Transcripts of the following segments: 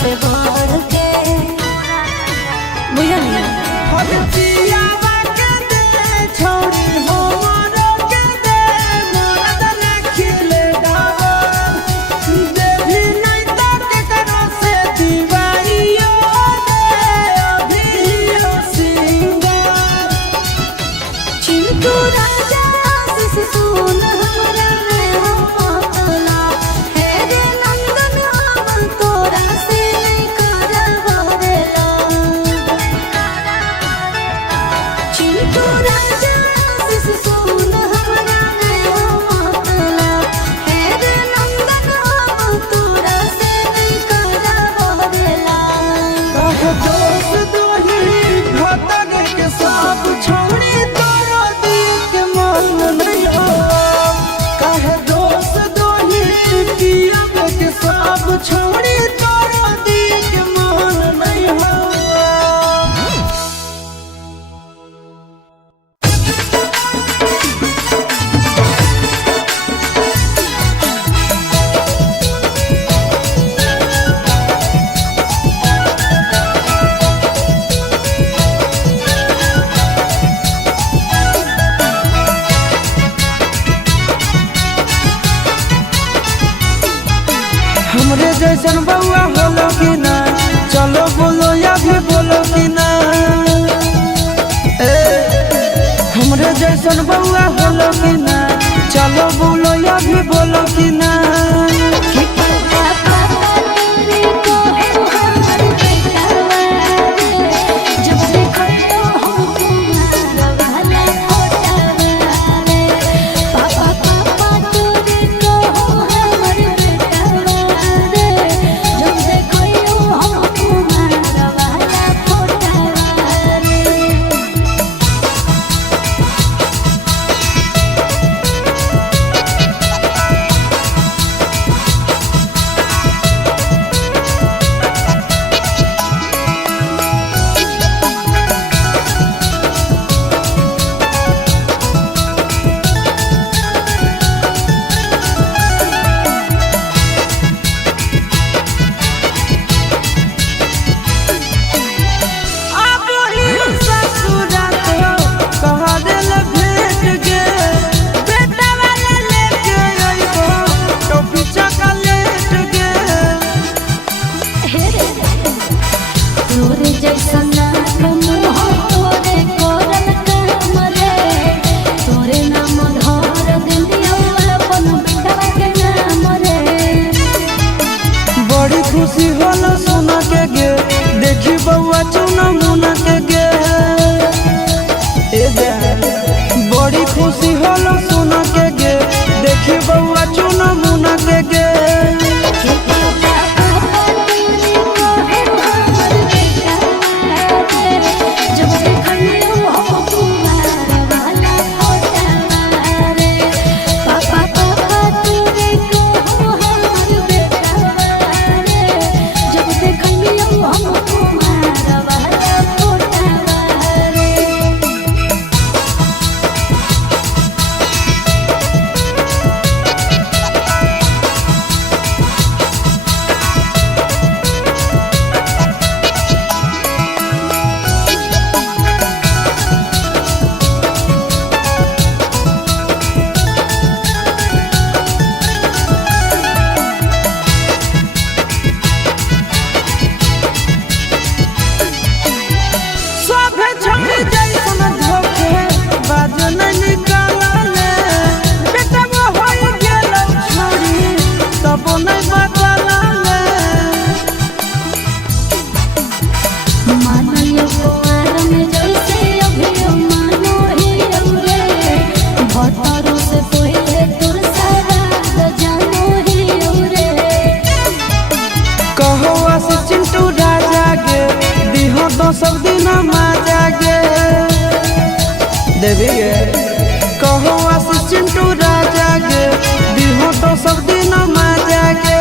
से बढ़ के बुझलिए हमरे जैसन बउआ होलो कि ना, चलो बोलो या भी बोलो कि ना। हमरे जैसन बउआ होलो कि ना, चलो बोलो या भी बोलो कि ना। खुशी होला सोना के गे, देखी बउआ चुना मुना के गे। बड़ी खुशी होला सोना के गे, देखी बउआ चुना मुना के गे। सब दिन मजा गे देवी गे, कहो आशीष चिंटू राजा गे, दिहो तो सब दिन मजा गे।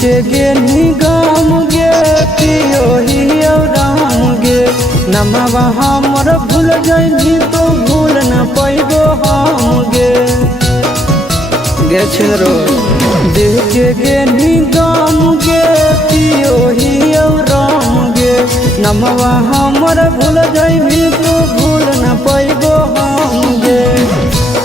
के गेनी गम गे पियो ही राम गे नमवा हमर भूल जाइनी तो भूल न पैबो हम गे छिरो देह के गेनी गम गे पियो ही राम गे नमवा हमर भूल जाइनी तो भूल न पैबो हम गे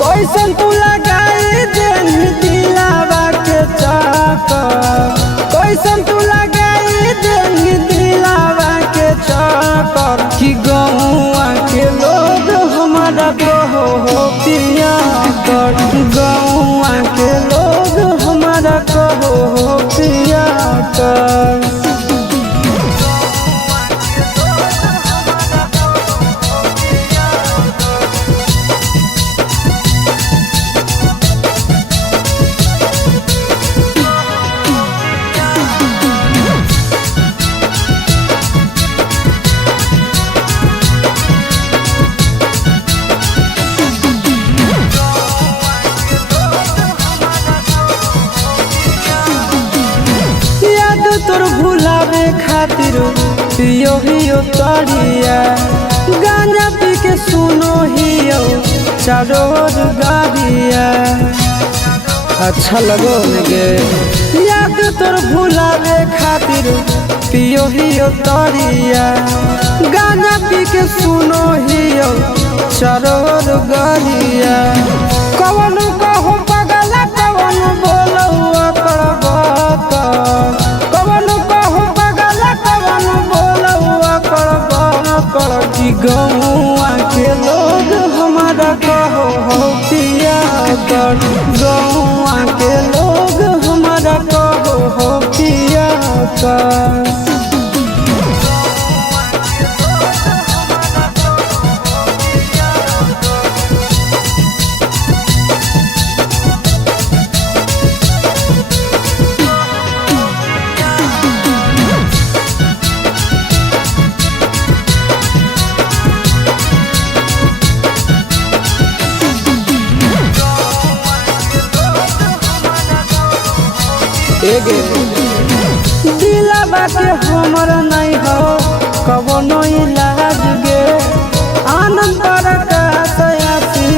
कैसन तू लगाई देनी दिलावा के चाकर कैसन तू लगाई देनी दिलावा के चाकर कि गौआ के लोग हमारा कहो हो पिया कर गौआ के लोग हमारा कहो हो पिया कर तोर भुलावे खातिर पियो हियो तरिया गांजा पी के सुनो हियो चारो गाड़िया अच्छा लगो गे याद तोर भुलावे खातिर पियो हियो तरिया गांजा पी के सुनो हियो चारो गाड़िया कवन कहो पगला कवन बोलो कि गौआ के लोग हमारा कहो हो पिया कर गौआ के लोग हमारा कहो हो पिया कर दिलावा के हमर नहीं हो कबो नहीं लाज गे आनंद प्रकाश आसी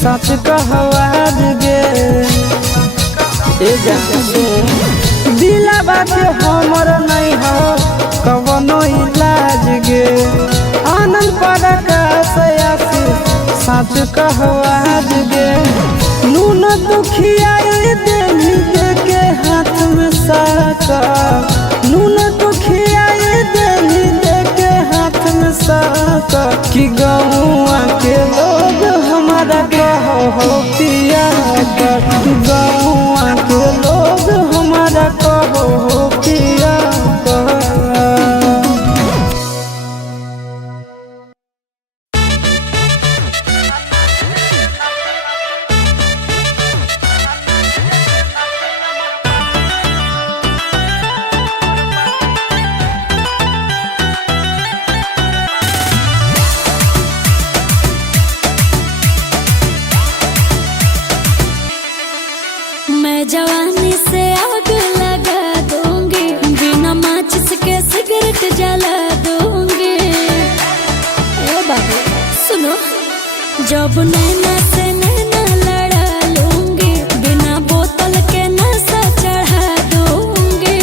सच कहवाज गे दिलावा के हमर नहीं हो कबो नहीं लाज गे आनंद प्रकाश आसी सच कहवाज गे नून दुखियाई देनी दे के हाथ में साका नून दुखियाई देनी दे के हाथ में साका कि गौआ के लोग हमारा कहो हो पिया कर गौआ के लोग हमारा कहो हो पिया कर जवानी से आग लगा दूंगी बिना माचिस के सिगरेट जला दूंगी। ए बाबू सुनो, जब नैना से नैना लड़ा लूंगी बिना बोतल के नशा चढ़ा दूंगी।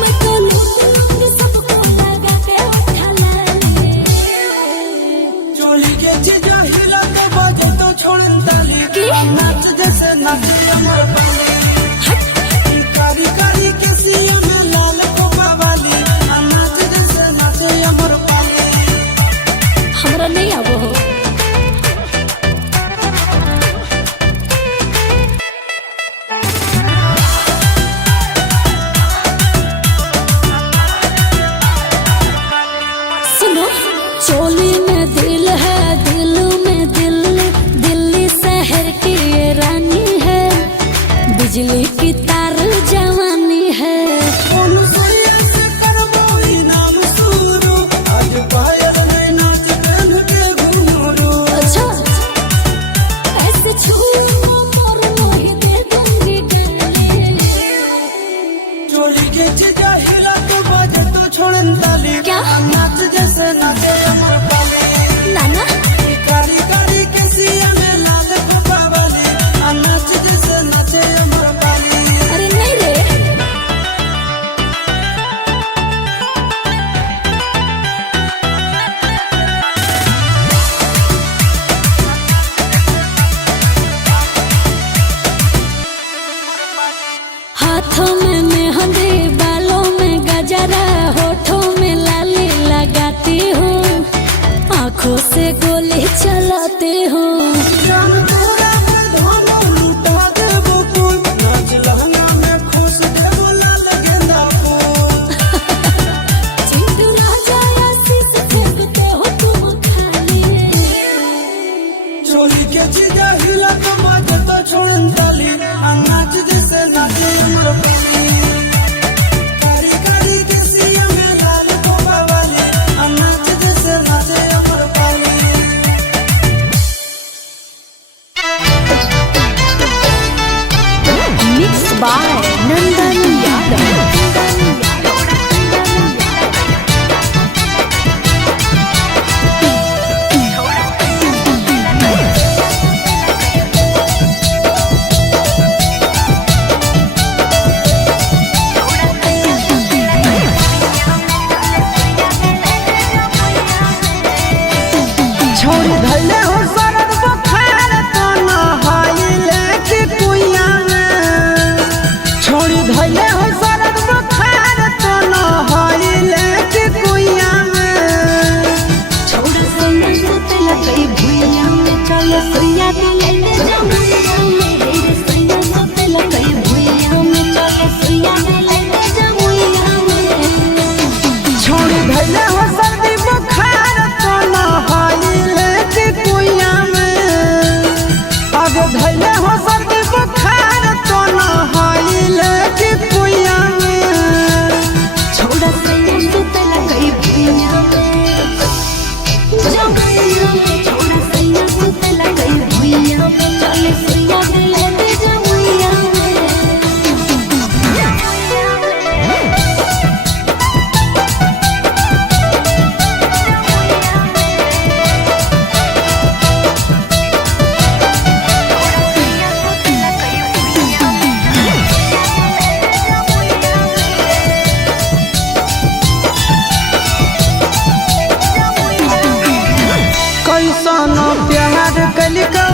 मैं तो लूंगी सबको लगा के उठा लाली चोली के चीजा हिला के बजे तो छोड़न ताली नाच जैसे नाचे अमर पाली कारी कारी के सिया में लाल कोपा वाली नाच जैसे नाचे अमर पाली। हमरा नहीं आबो हो। सुनो, चोली में दिल है, दिल में दिल्ली, दिल्ली शहर की ये रानी है, बिजली की तार जवानी है। आंखों से गोली चलाते हो। चिंटू राजा आशीष फेंकते हो तुम खाली। चोरी के चीजा हिला तो बाजे तो छोड़न ताली नाच जैसे नाचे अमरपाली कारी कारी के सिया में लाल कोबा वाली नाच जैसे नाचे अमरपाली। मिक्स बाय नंदन यादव। छोड़ी धैले हो सरद बुखार तो न हाइले कि कुइया में। छोड़ी धैले हो सरद बुखार तो न हाइले कि कुइया में। छोड़ सोना सुते लगई भुइया में चल सोया दिले जमुइया में। रे सोना सुते लगई भुइया में चल सोया दिले जमुइया में। छोड़ी धैले हो सर्दी बुखार तो न हाइले कि कुइया में। आगे धैले हो सर्दी बुखार तो न हाइले कि कुइया में। छोड़ सोना सुते लगई भुइया में जमुइया में। छोड़ सोना सुते लगई भुइया में चल सोया दिले जमुइया में। कैसन प्यार कलिको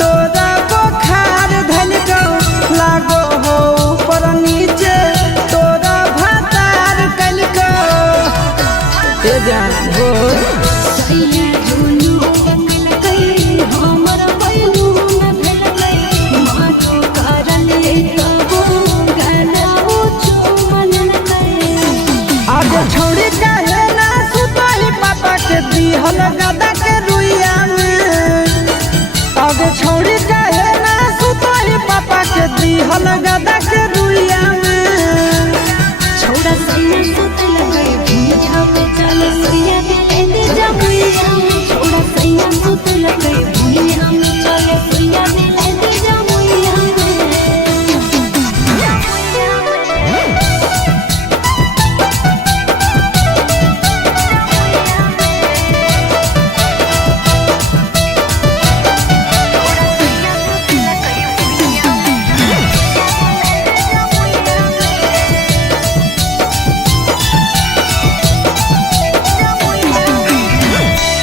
तोरा बुखार धलिको लागो हो ऊपर नीचे तोरा भातार कलिको ए जान हो। सैया जुनू बंगल गई हमर बैलू न भेल गई। मानो करले कबो गलाऊ चुमन गई। आज छोड़ी काहे ना सुतही पापा के दिहल गदा के रुइया में। आज छोड़ी काहे ना सुतही पापा के दिहल गदा के रुइया में। छोड़ा सैया सुते लगई भुइया में चल सोया दिले जमुइया में। छोड़ा सैया सुते लगई भुइया में चल सोया दिले जमुइया में।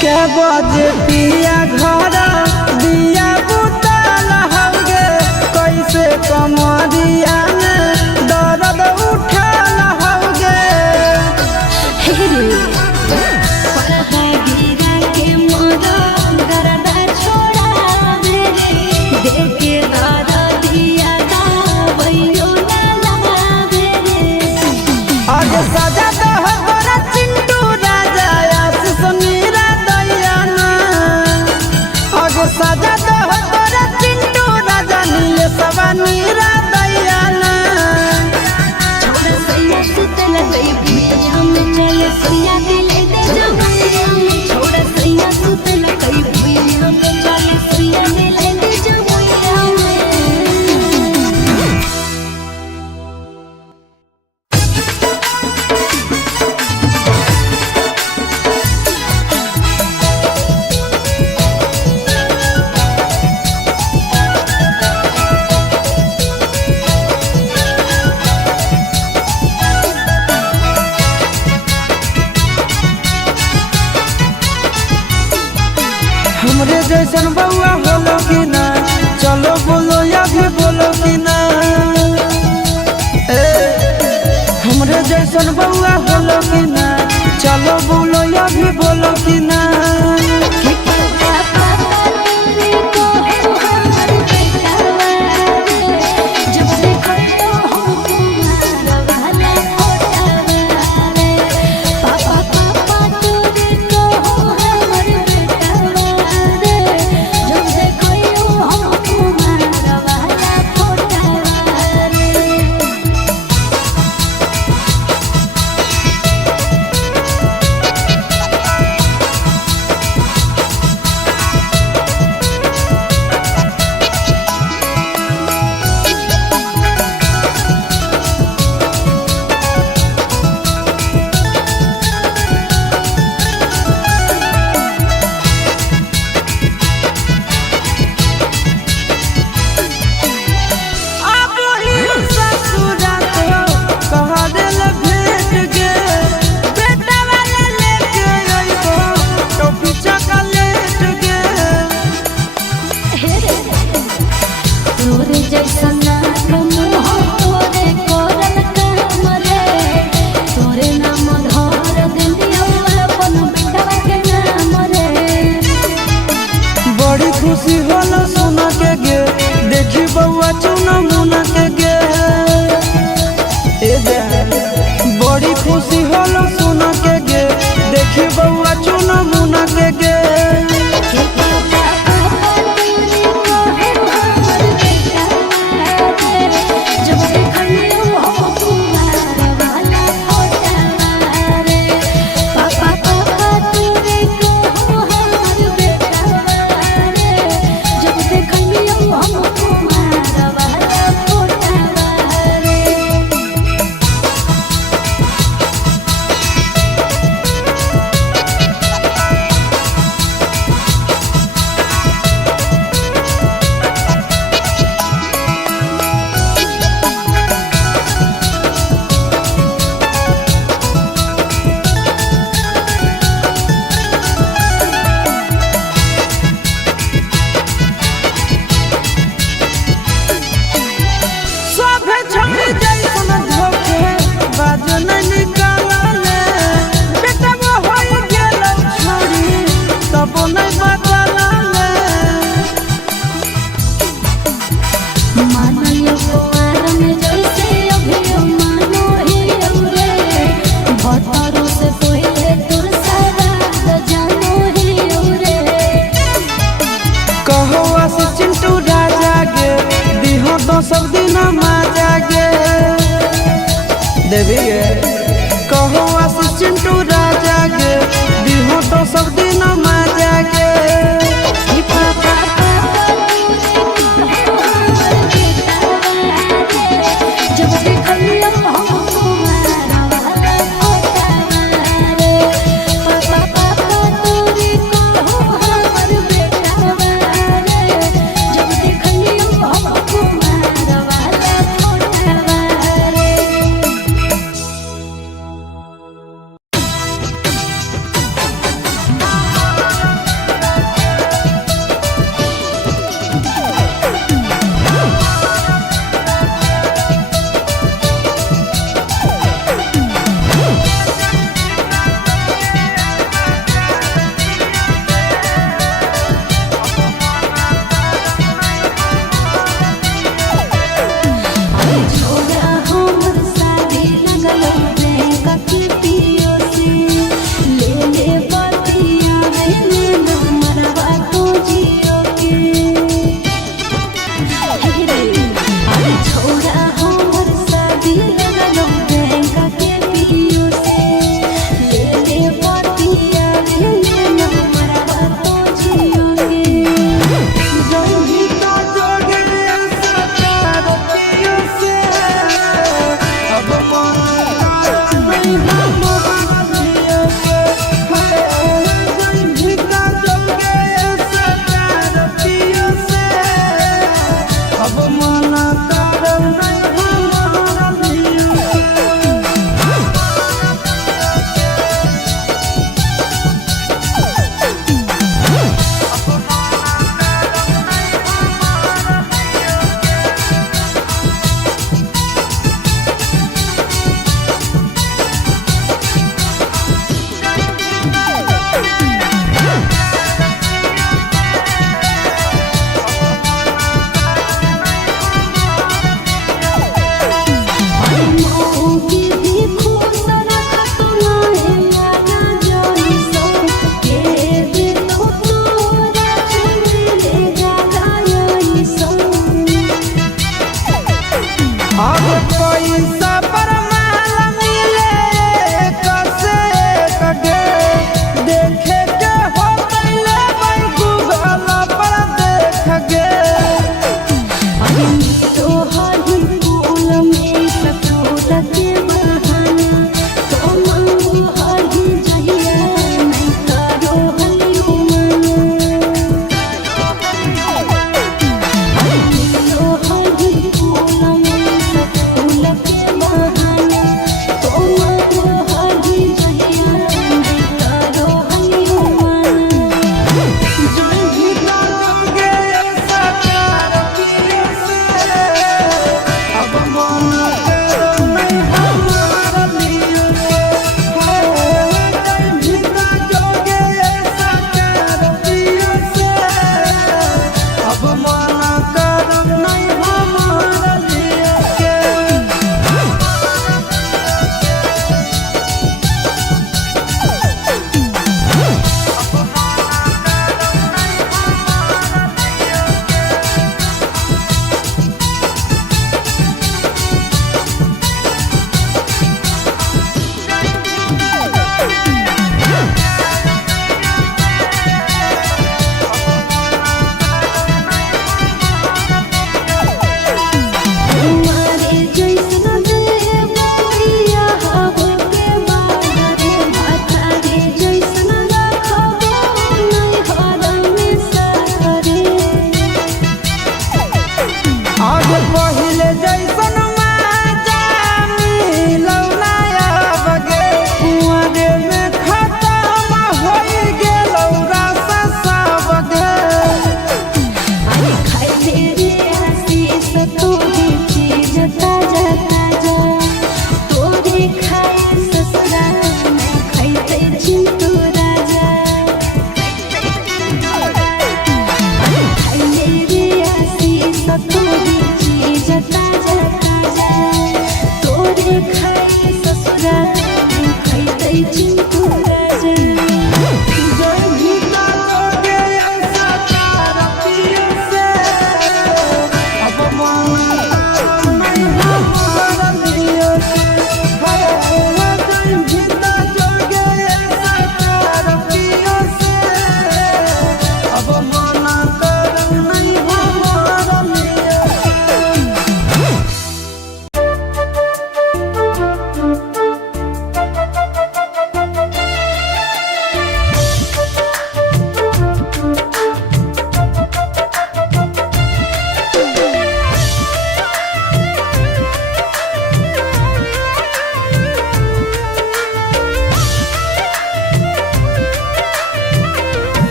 के बजे पिया घर दिया बुतल हौगे। कैसे कमरिया में दर्द उठल हौगे। हे रे परहा गिरा के मोरा गरदा छोड़ा मेरे। देखे दादा दिया दावैयो ना लगा मेरे। आज सजा तो हमारा चिंटू राजा आशीष मीरा दैया ना। आज सजा तो हमारा चिंटू राजा नीलेशवा मीरा दैया ना। छोड़ सैया सुते लगई भुइया में चल सोया दिले जमुइया में। छोड़ सैया सुते लगई भुइया में चल सोया दिले जमुइया में। हमरे जैसन बउआ होलो कि ना चलो बोलो या भी बोलो कि ना। हमरे जैसन बउआ होलो कि ना चलो बोलो या भी बोलो कि ना। खुशी होला सुन के गे देखी बउआ चुना मुना के गे ए जान बड़ी खुशी होला सुन के गे देखी बउआ चुना मुना के गे सब दिन माजा गे देवी गे कहो आशीष चिंटू राजा गे दिहो तो सब दिन माजा गे जोरे खाई ससुरा खाई तई चिंटू राजा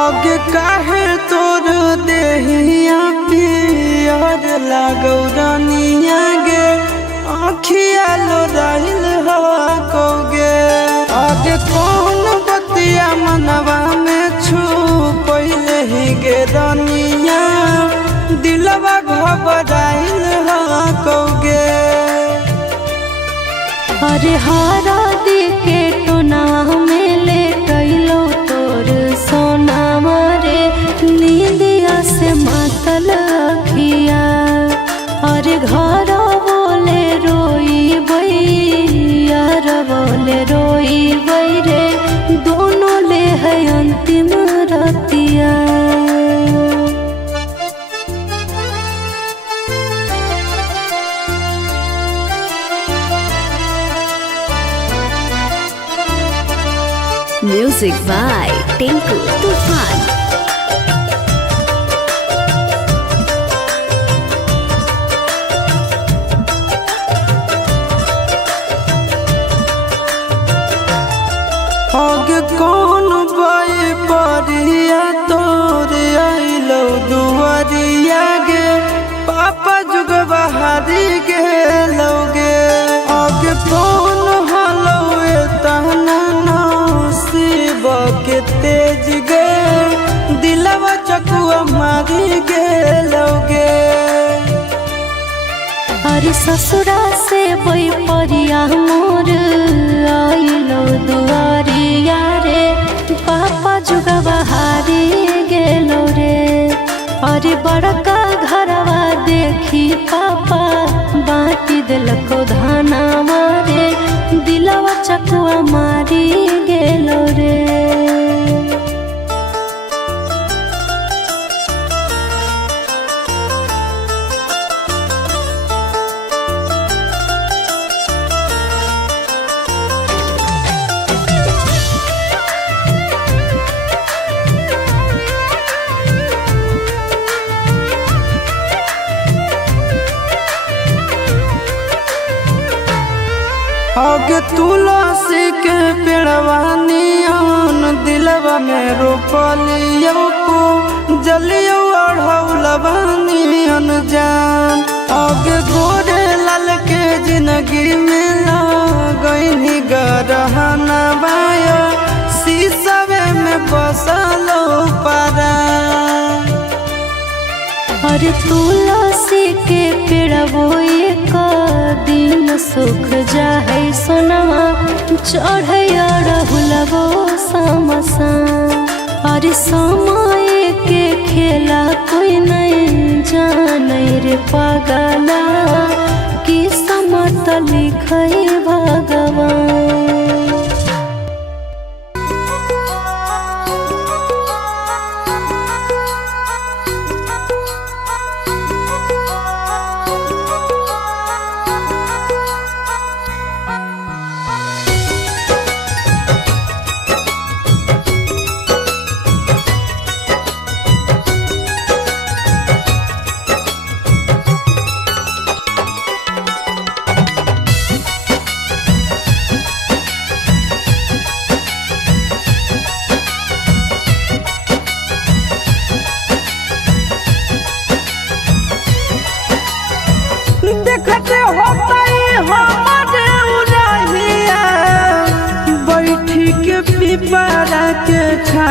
आगे काहे तोर देहिया पियर लागौ रानिया गे आँखिया लोराइल हवा कौगे आगे कौन बतिया मनवा में छू पहले ही गे रानिया दिलवा घबराइल हवा कौगे अरे हारा दी के टोना में ले कैलो तोर सोना मारे नींदिया से मातल अखिया अरे घर बोले रोई बैर बोले रोई बैरे दोनों ले है अंतिम रतिया Music by Tinku Tufan. आगे कौन बाई परिया तोर आइलो दुआरिया गे पापा जुग बहारी गे लोगे आगे कौन हलो तना नसीब के तेज गे दिलवा चकुआ मारी गे लोगे अरे ससुरा से बई परिया मोर आइलो दुआरिया रे पापा जुगा बहारी गेलो रे अरे बड़का घरवा देखी पापा बाटी दिलको धाना मारे दिलवा चकुआ मारी गेलो रे आगे तुलसी के पेड़वा नियन दिलवा में रोपलियो को जलियो अढ़ौलवा नियन जान आगे गोरे लाल के जिंदगी में लगनी गरहना बाया शीशवे में बसलो पारा अरे तुलसी के पेड़बो एक दिन सुख जाए सोनवा चढ़े रहुलबो समसा अरे समय के खेला कोई नहीं जाने रे पागला किस्मत लिखे भगवान देखते होतई हमारे उड़हिया बैठी के पिपरा के छा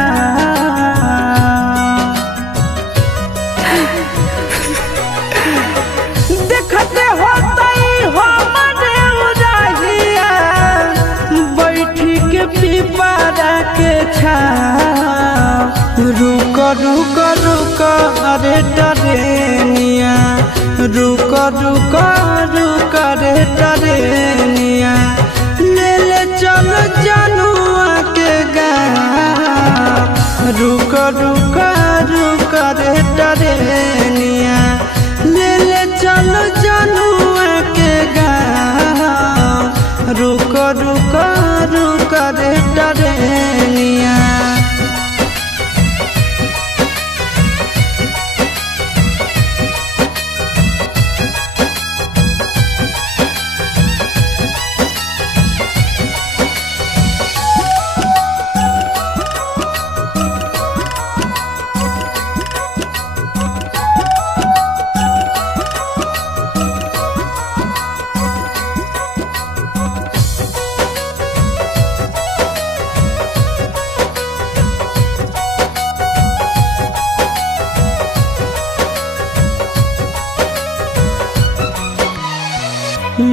देखते हो रुक रुक रुक अरे टरेनिया रुक रुक रुक रे टरेनिया ले ले चल जनुआ के गाँव रुक रुक रुक रे टरेनिया ले ले चल जनुआ के गाँव रुक रुक रुक रे टरेनिया।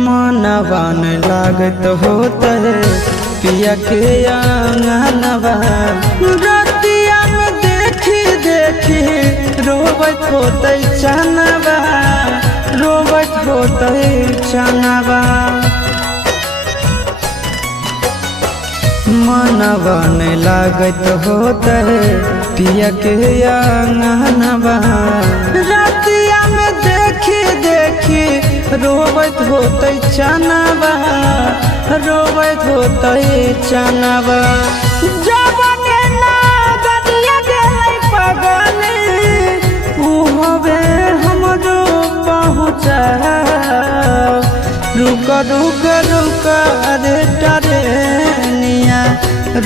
मनवा न लागत होता है पिया के आंगनवा रतिया में देखी देखी रोबत होते चनवा रोबत होते चनवा मनवा न लागत होता है पिया के आंगनवा रतिया में देखी देखी रोबत होते चनवा रोबत होते चनवा जबने ना गदिया गेलै पगले उ हवे हमरो पहुँचा रुक रुक रुक रे टरेनिया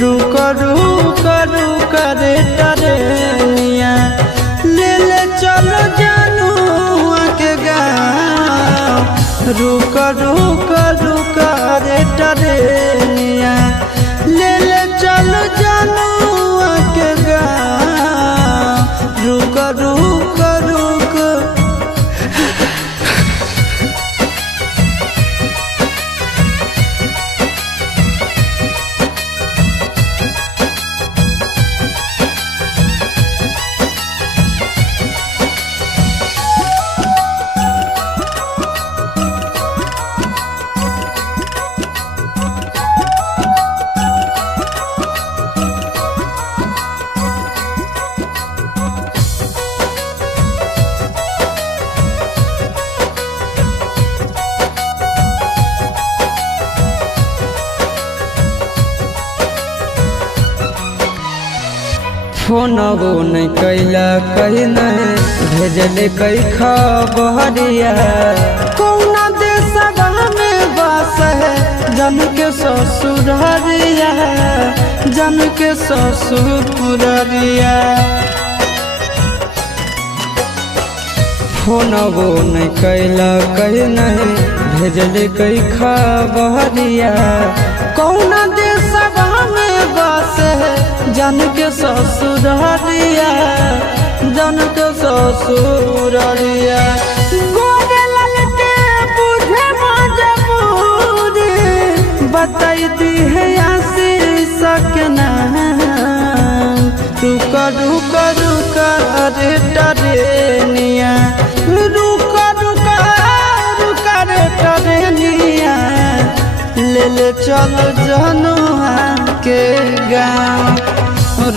रुक रुक रुक रे टरेनिया ले ले चलो जनुआ के गाँव रुक रुक रुक रे टरेनिया ले ले चलो जनुआ के गाँव रुक रुक रुक। फोनवो नहीं कैला कहीं नहीं भेजले कई खबरिया कौना देशवा में बस है जन के ससुररिया जन के ससुररिया फोनवो नहीं कैला कहीं नहीं भेजले कई खबरिया कौना देशवा में बस है जन के ससुररिया जन के ससुररिया गोरे ललटे बुझे मजबूरी बताइती है आशीष के नाम रुक रुक रुक रे टरेनिया रुक रुक रुक रे टरेनिया ले ले चल जनुआ के गाँव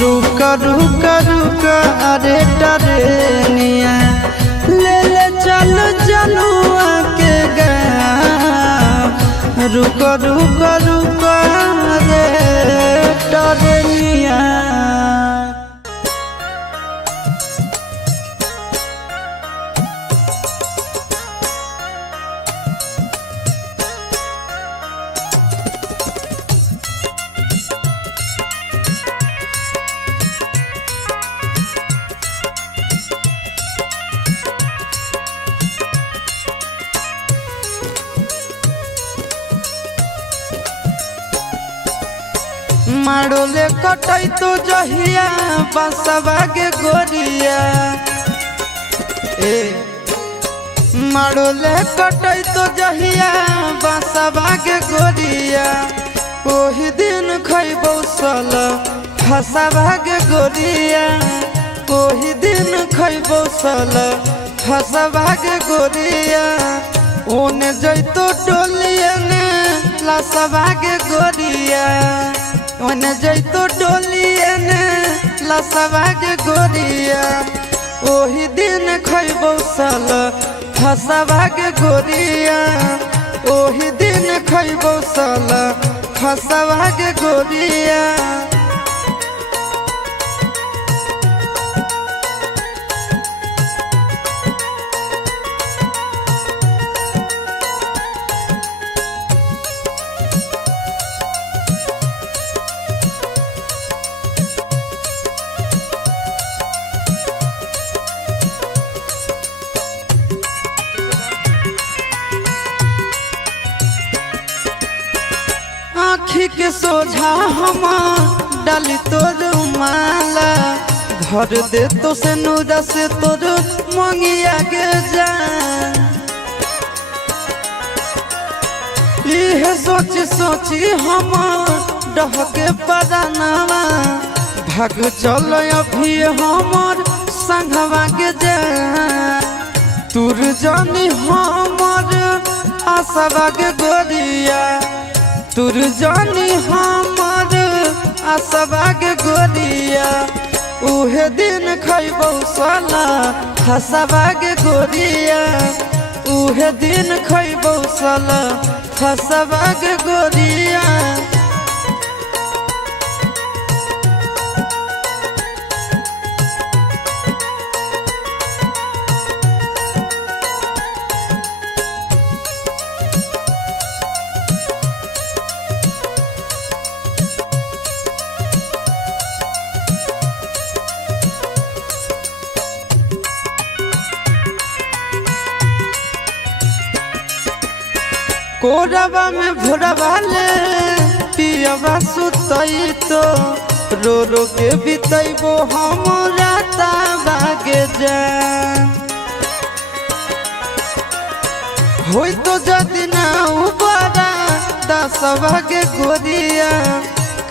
रुक रुक रुक रे टरेनिया ले ले चल जनुआ के गाँव रुक रुक रुक रे टरेनिया। माड़ोले कटई तो जहिया बसवा के गोरिया ए माड़ोले कटई तो जहिया बसवा के गोरिया ओही दिन खैबौ सल फसवा के गोरिया। ओही दिन खैबो साला फसवा के गोरिया ओने जैतो डोलिया ने लसवा के गोरिया ओने जैतो डोलिया ने लसवा के गोरिया ओही दिन खैबो साला फसवा के गोरिया ओही दिन खैबो साला फसवा के गोरिया। आँखी के सोझा हम डाली तोर माला घर दे तो से नूरा से तोर मंगिया के जान यह सोची सोची हम डहके परानावा भाग चल अभी हमर संघवा के जान तुर जानी हमर आसवा के गोरिया तुर जानी हमर आसवा के गोरिया उहे दिन खैबो साला फसवा के गोरिया उहे दिन खैबो साला फसवा के गोरिया। कोरबा में भोरबा ले पियबा सुतई तो रो रो के बितैबो हम राता बागे जान होई तो जदि ना उबारा दसवा के गोरिया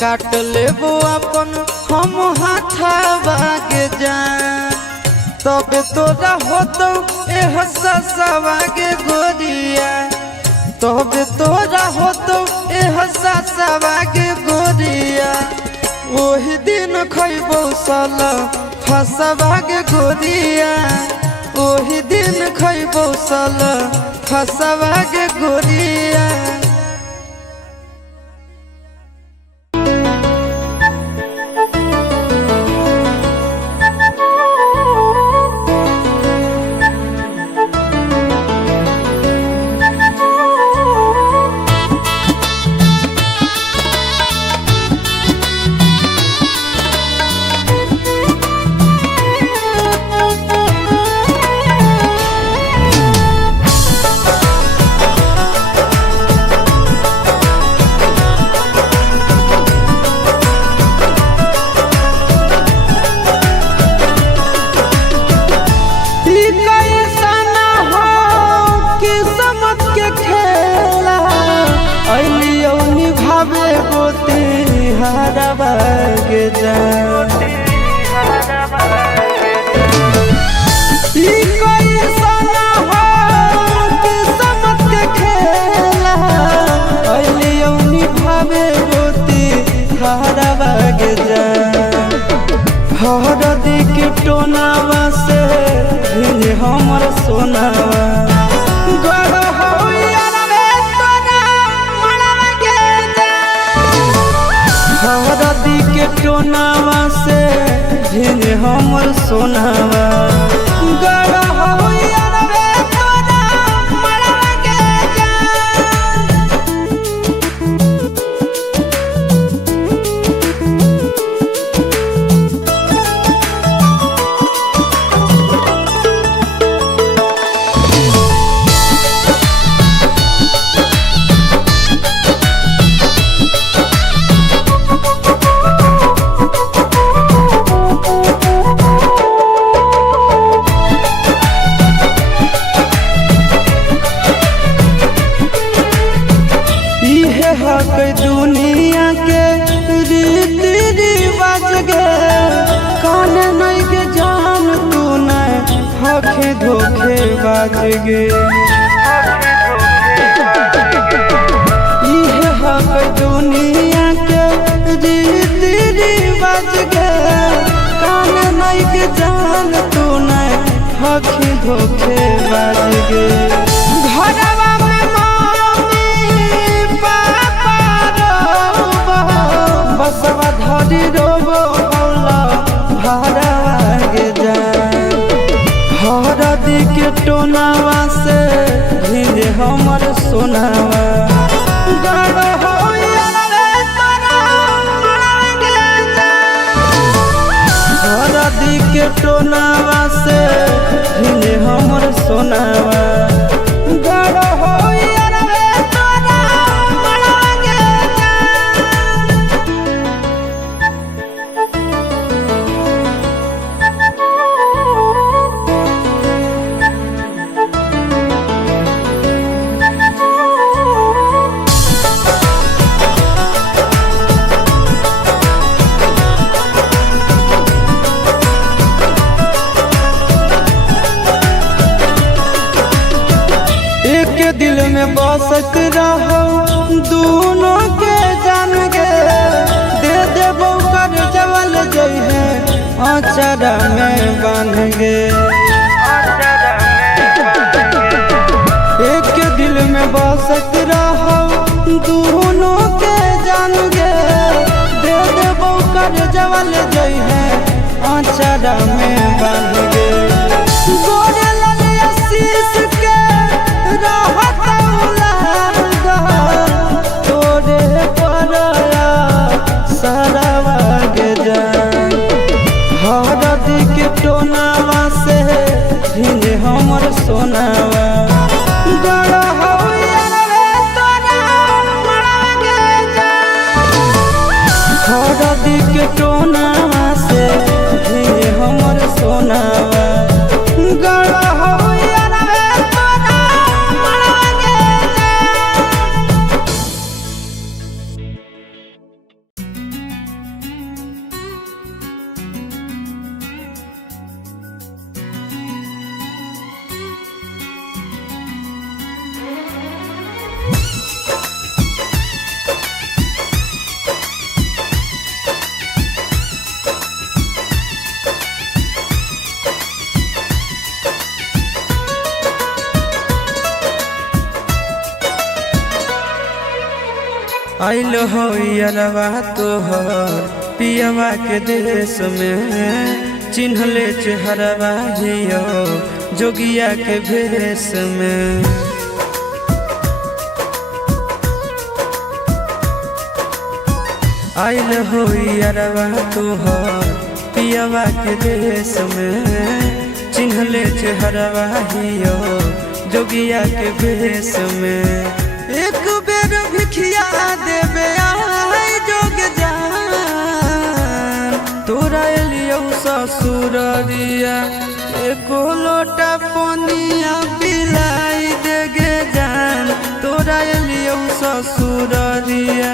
काट लेबो अपन हम हाथा बागे जान तबे तोरा होतो एह ससवा के गोरिया तबे तोरा होतो एह ससवा के गोरिया ओही दिन खैबो साला फसवा के गोरिया ओही दिन खैबो साला फसवा के गोरिया। हरदी के टोनावा से हमर सोनावा गड़ हरदी के टोनावा से हमर सोनावा गड़ हखे धोखे बाज गे इहे हक दुनिया के रीति रिवाज गे कान नहीं के जान तू नहीं हखे धोखे बाज गे घरवा में मम्मी पापा रोबो बसवा धरी रोबो हौला भरवा गे जान हरदी के टोनावा से भिले हमर सोनावा गड़ हो हरदी के टोनावा से भिले हमर सोनावा गड़ हो दिल में बसत रहो दोनों के जान गे दे देबो कर जवल जई है अचरा में बांध गे एक दिल में बसत रहो दोनों के जान गे दे देबो कर जवल जई है अचरा में बांध गे गोरे ललिया शीश के तोरे परया सरवा गे जान हरदी के टोनावा से भिले हमर सोनावा गड़ हो हरदी के टोनावा से भिले हमर सोनावा गड़ हो आइल हो यरवा तोहर पियवा के देश में चिन्हले चेहरवा हियो जोगिया के भेष में आइल हो यरवा तोहर पियवा के देश में चिन्हले चेहरवा हियो जोगिया के भेष में एक बेर भिखिया देवे आई जोग जान तोरा एलियो ससुररिया एको लोटा पनिया पिलाई देगे जान तोरा एलियो ससुररिया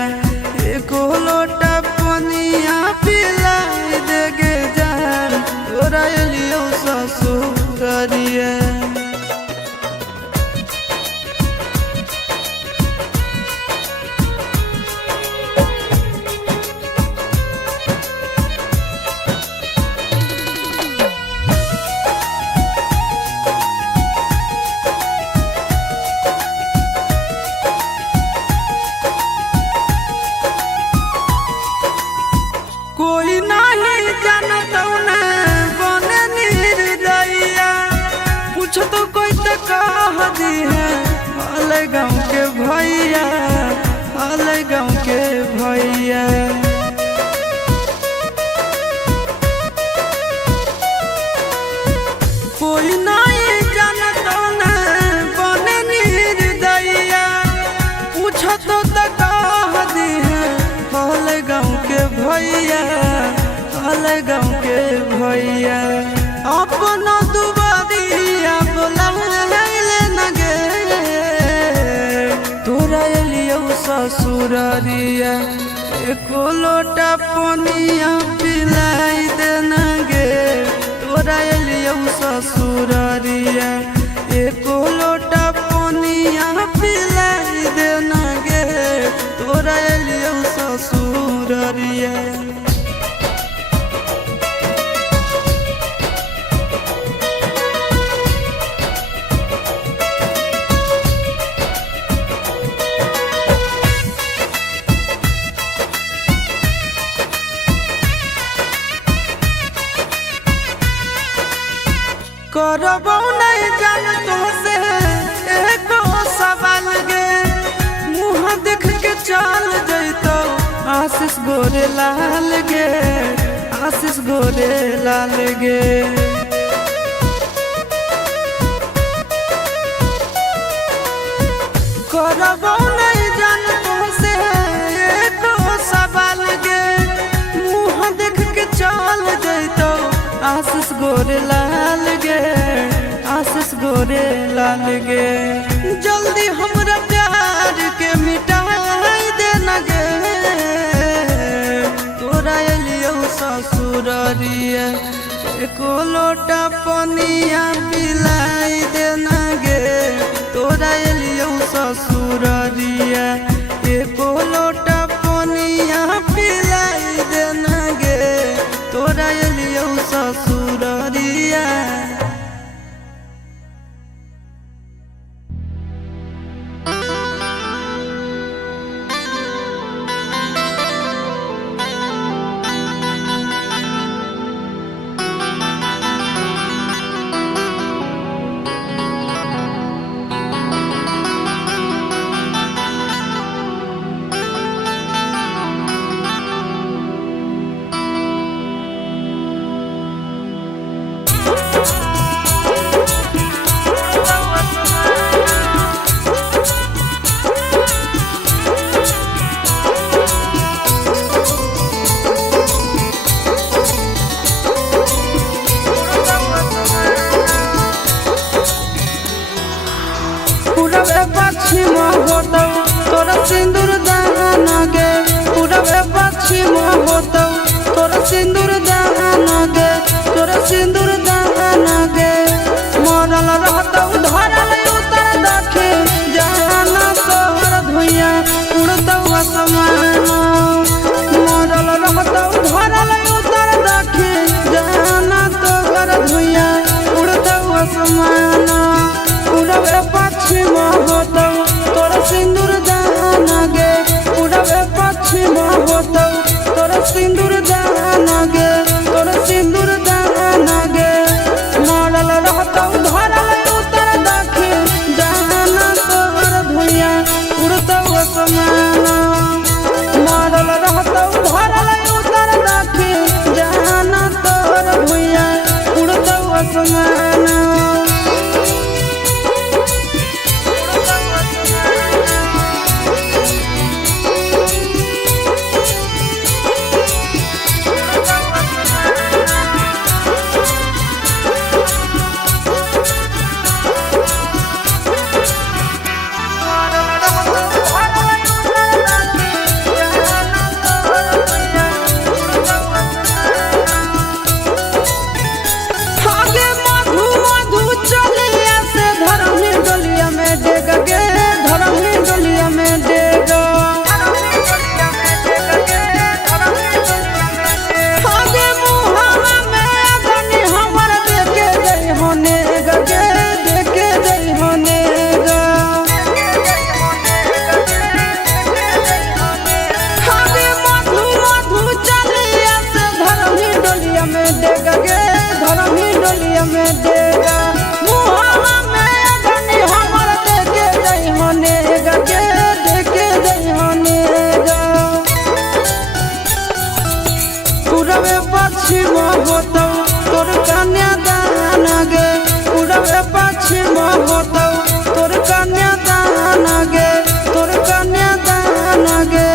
एको लोटा पनिया पिलाई देगे जान तोरा एलियो ससुररिया गाँव के भैया हाले गाँव के भैया कोई नहीं जानत न बने निर्दयिया पूछो तो कह दी है हाले गाँव के भैया हाले गाँव के भैया अपना दुबारिया बोला ससुररिया एको लोटा पनिया पिलाई देना गे तोरा एलियो ससुररिया एको लोटा पनिया पिलाई देना गे तोरा अलियो ससुररिया। करबो नहीं जान तुमसे एको सवाल गे मुँह देख के चल जैतो आशीष गोरे लाल गे आशीष गोरे लाल गे। करबो नहीं जान तुमसे एको सवाल गे मुँह देख के चल जैतो आशीष गोरे लाल गे आशीष गोरे लाल गे। जल्दी हमरा प्यार के मिटाई देना गे तोरा अलियो ससुररिया एको लोटा पनिया पिलाई देना गे तोरा अलियो ससुररिया एको लोटा पनिया पिलाई देना गे तोरा अलियो ससुररिया। पूरबे पश्चिम होतौ तोरा सिंदूर दान गे पूरबे पश्चिम होतौ तोरा सिंदूर दान गे तोरा सिंदूर दान गे मरल रहतौ धरल उतर दखे जाना तोहर धुइया उड़तौ आसमान मरल रहतौ धरल उतर दखे जाना तोहर धुइया उड़तौ आसमान। पूरबे पश्चिम होतौ तोरा सिंदूर दान गे पूरबे पश्चिम होतौ तोरा सिंदूर दान गे तोरा सिंदूर दान गे मरल रहतौ धरल उतर दखे जाना तोहर धुइया उड़तौ आसमान मरल रहतौ धरल उतर दखे जाना तोहर धुइया उड़तौ आसमान। पश्चिम होतौ तोर कन्या दान गे पूरबे पश्चिम होतौ तोर कन्या दान गे तोर कन्या दान गे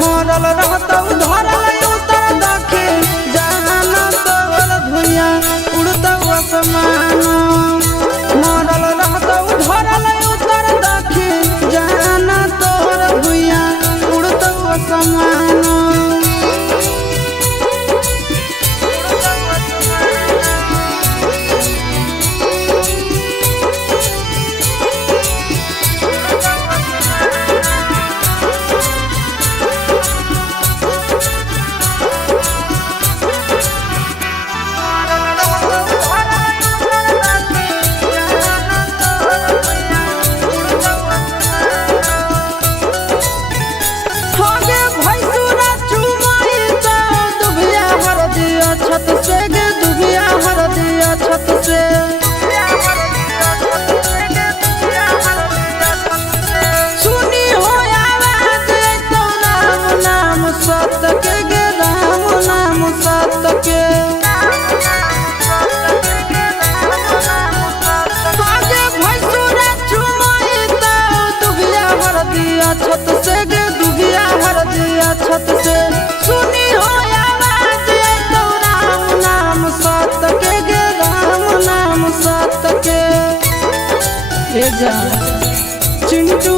मरल रहतौ धरल उतर दखे जाना तोहर धुइया उड़तौ आसमान मरल रहतौ धरल उतर दखे जाना तोहर धुइया उड़तौ आसमान। जा चिंटू